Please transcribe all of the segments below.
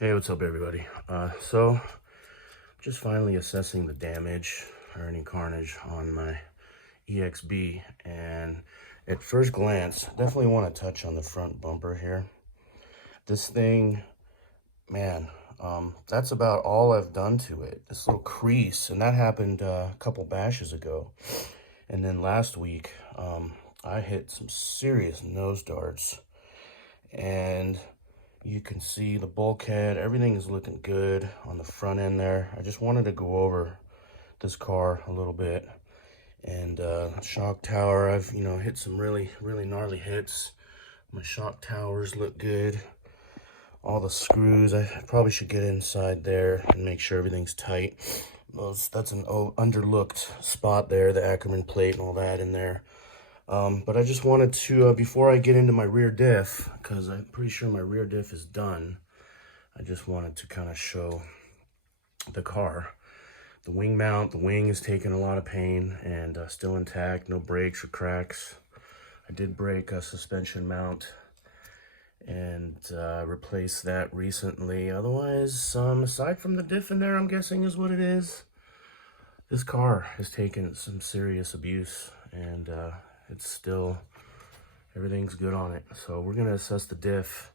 Hey, what's up everybody? So just finally assessing the damage or any carnage on my EXB, and at first glance, definitely want to touch on the front bumper here. This thing, man, that's about all I've done to it. This little crease, and that happened a couple bashes ago. And then last week, I hit some serious nose darts, and you can see the bulkhead, everything is looking good on the front end there. I just wanted to go over this car a little bit. And shock tower, I've hit some really gnarly hits. My shock towers look good. All the screws, I probably should get inside there and make sure everything's tight. That's an underlooked spot there, the Arrma plate and all that in there. But I just wanted to, before I get into my rear diff, because I'm pretty sure my rear diff is done, I just wanted to kind of show the car. The wing mount, the wing is taking a lot of pain and still intact, no breaks or cracks. I did break a suspension mount and replaced that recently. Otherwise, aside from the diff in there, I'm guessing is what it is, this car has taken some serious abuse, and it's still, everything's good on it. So we're gonna assess the diff,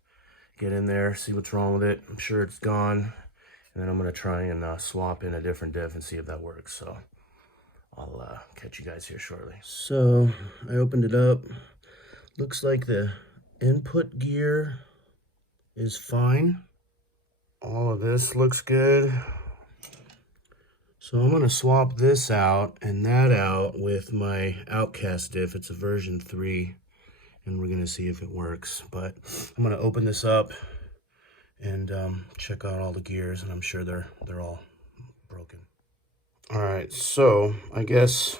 get in there, see what's wrong with it. I'm sure it's gone, and then I'm gonna try and swap in a different diff and see if that works. So I'll catch you guys here shortly. So I opened it up. Looks like the input gear is fine. All of this looks good. So I'm gonna swap this out and that out with my Outcast diff. It's a version 3, and we're gonna see if it works. But I'm gonna open this up and check out all the gears, and I'm sure they're all broken. All right, so I guess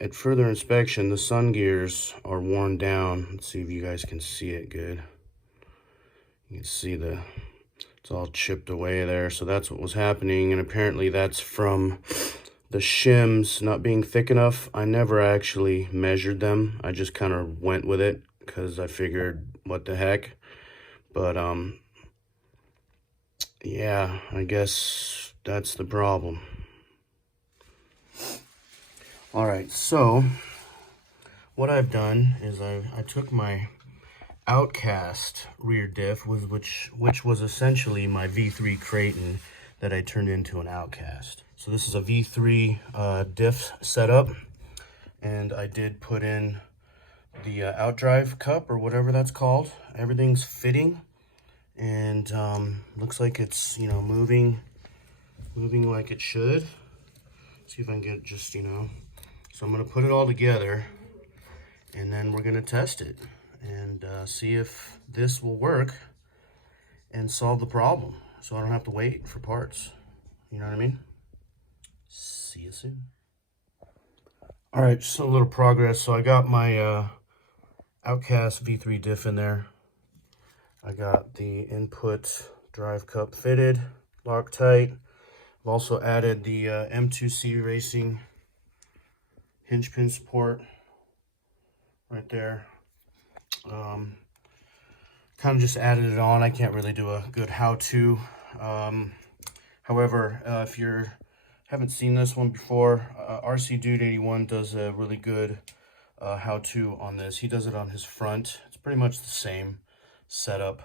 at further inspection, the sun gears are worn down. Let's see if you guys can see it good. You can see it's all chipped away there, so that's what was happening, and apparently that's from the shims not being thick enough. I never actually measured them. I just kind of went with it because I figured, what the heck. But yeah, I guess that's the problem. All right, so what I've done is I took my Outcast rear diff, which was essentially my V3 Kraton that I turned into an Outcast. So this is a V3 diff setup, and I did put in the outdrive cup or whatever that's called. Everything's fitting, and looks like it's moving like it should. See if I can get it just So I'm gonna put it all together, and then we're gonna test it and see if this will work and solve the problem, so I don't have to wait for parts. You know what I mean? See you soon. All right, just a little progress. So I got my Outcast V3 diff in there. I got the input drive cup fitted, Loctite. I've also added the M2c Racing hinge pin support right there. Kind of just added it on. I can't really do a good how-to. However, if you haven't seen this one before, RC Dude 81 does a really good how-to on this. He does it on his front. It's pretty much the same setup.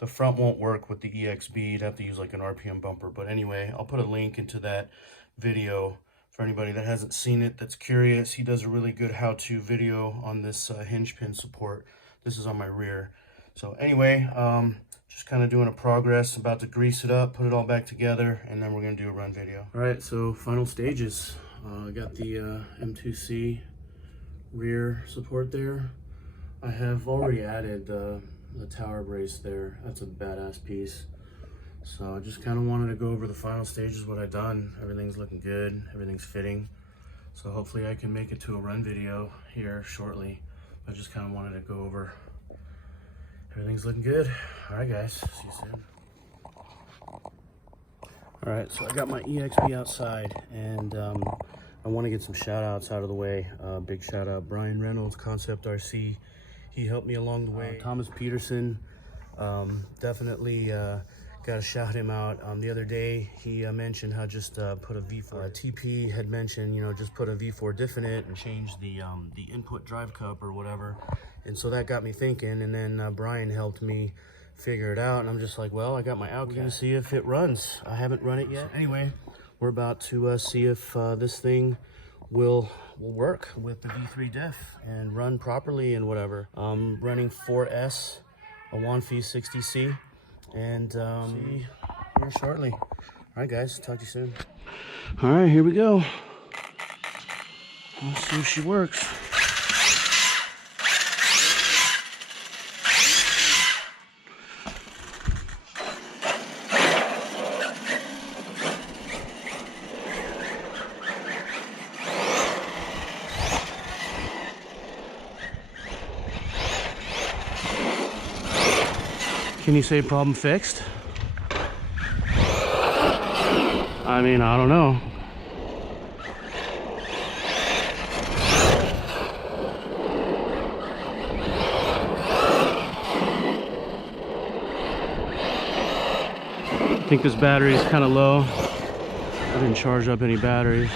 The front won't work with the EXB. You'd have to use like an RPM bumper. But anyway, I'll put a link into that video for anybody that hasn't seen it, that's curious. He does a really good how-to video on this hinge pin support. This is on my rear. So anyway, just kind of doing a progress, about to grease it up, put it all back together, and then we're gonna do a run video. All right, so final stages. I got the M2c rear support there. I have already added the tower brace there. That's a badass piece. So I just kind of wanted to go over the final stages, what I've done. Everything's looking good, everything's fitting. So hopefully I can make it to a run video here shortly. I just kind of wanted to go over, everything's looking good. All right guys, see you soon. All right, so I got my EXB outside, and I want to get some shout outs out of the way. Big shout out Brian Reynolds, Concept RC. He helped me along the way. Thomas Peterson, Definitely got to shout him out. The other day he mentioned how just put a V4. TP had mentioned, you know, just put a V4 diff in it and change the input drive cup or whatever. And so that got me thinking. And then Brian helped me figure it out. And I'm just like, well, I got my out. We're gonna see if it runs. I haven't run it yet. So anyway, we're about to see if this thing will work with the V3 diff and run properly and whatever. Running 4S, a Wanfi 60C, and see here shortly. All right, guys, talk to you soon. All right, here we go. Let's see if she works. Can you say problem fixed? I mean, I don't know. I think this battery is kind of low. I didn't charge up any batteries.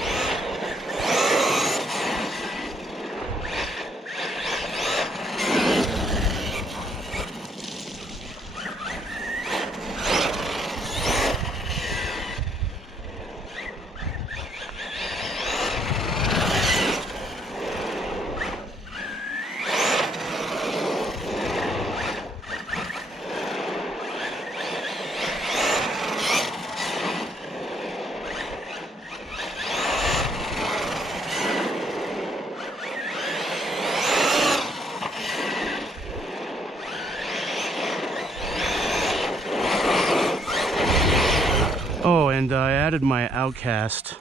Oh, and I added my Outcast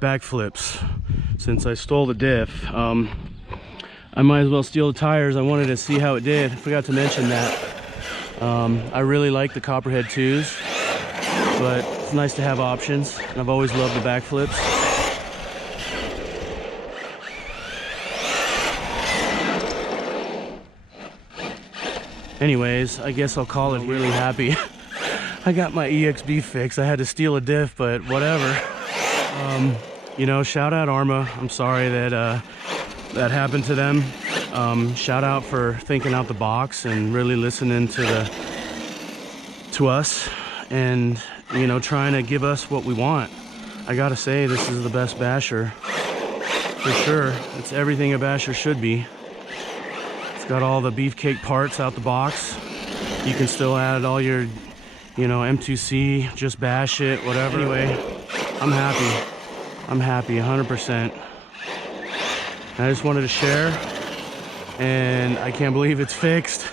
backflips since I stole the diff. I might as well steal the tires. I wanted to see how it did. I forgot to mention that. I really like the Copperhead 2s, but it's nice to have options. And I've always loved the backflips. Anyways, I guess I'll call it really happy. I got my EXB fix. I had to steal a diff, but whatever. You know, shout out Arrma. I'm sorry that that happened to them. Shout out for thinking out the box and really listening to us, and you know, trying to give us what we want. I gotta say, this is the best basher for sure. It's everything a basher should be. It's got all the beefcake parts out the box. You can still add all your, you know, M2c, just bash it, whatever. Anyway, I'm happy. I'm happy, 100%. I just wanted to share, and I can't believe it's fixed.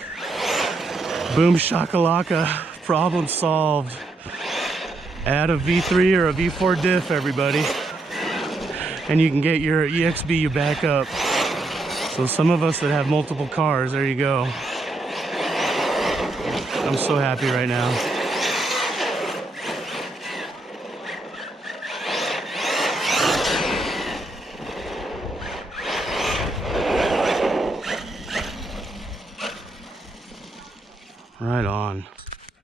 Boom shakalaka, problem solved. Add a V3 or a V4 diff, everybody, and you can get your EXB back up. So some of us that have multiple cars, there you go. I'm so happy right now.